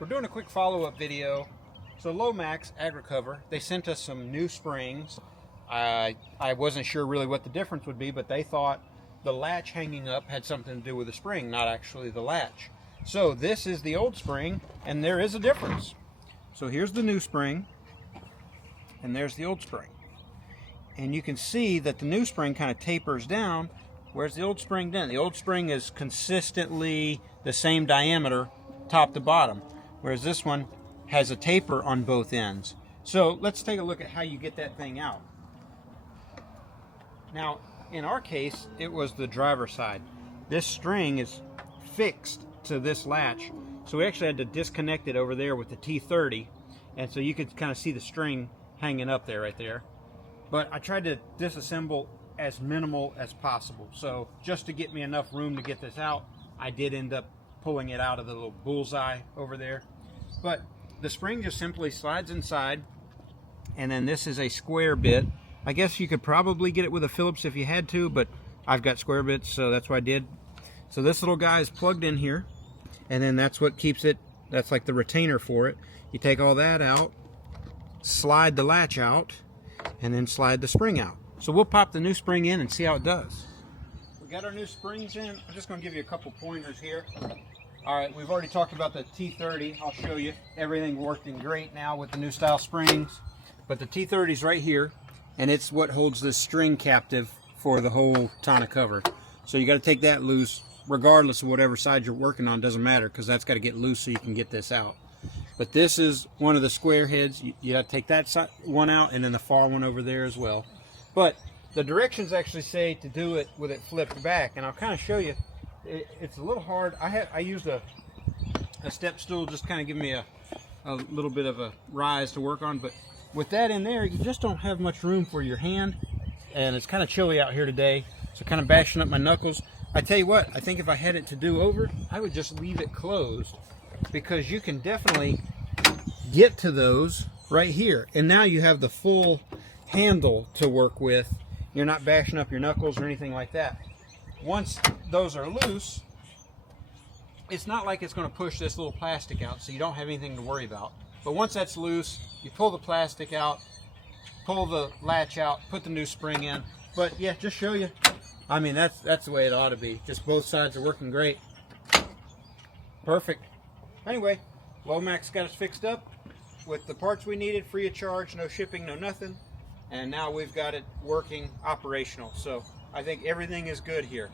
We're doing a quick follow-up video. So Lomax, Agricover, they sent us some new springs. I wasn't sure really what the difference would be, but they thought the latch hanging up had something to do with the spring, not actually the latch. So this is the old spring, and there is a difference. So here's the new spring, and there's the old spring. And you can see that the new spring kind of tapers down, whereas the old spring didn't. The old spring is consistently the same diameter, top to bottom, whereas this one has a taper on both ends. So let's take a look at how you get that thing out. Now, in our case, it was the driver's side. This string is fixed to this latch, so we actually had to disconnect it over there with the T30, and so you could kind of see the string hanging up there, right there. But I tried to disassemble as minimal as possible. So just to get me enough room to get this out, I did end up pulling it out of the little bullseye over there. But the spring just simply slides inside, and then this is a square bit. I guess you could probably get it with a Phillips if you had to, but I've got square bits, so that's what I did. So this little guy is plugged in here, and then that's what keeps it, that's like the retainer for it. You take all that out, slide the latch out, and then slide the spring out. So we'll pop the new spring in and see how it does. We got our new springs in. I'm just going to give you a couple pointers here. All right, we've already talked about the T30. I'll show you. Everything working great now with the new style springs. But the T30 is right here, and it's what holds this string captive for the whole tonneau cover. So you got to take that loose, regardless of whatever side you're working on. Doesn't matter, because that's got to get loose so you can get this out. But this is one of the square heads. You got to take that one out, and then the far one over there as well. But the directions actually say to do it with it flipped back, and I'll kind of show you. It's a little hard. I used a step stool, just kind of give me a little bit of a rise to work on. But with that in there, you just don't have much room for your hand, and it's kind of chilly out here today, so kind of bashing up my knuckles. I tell you what, I think if I had it to do over, I would just leave it closed, because you can definitely get to those right here. And now you have the full handle to work with. You're not bashing up your knuckles or anything like that. Once those are loose, it's not like it's going to push this little plastic out, so you don't have anything to worry about. But once that's loose, you pull the plastic out, pull the latch out, put the new spring in. But yeah, just show you. I mean, that's the way it ought to be. Just both sides are working great. Perfect. Anyway, Lomax got us fixed up with the parts we needed, free of charge, no shipping, no nothing. And now we've got it working, operational. So I think everything is good here.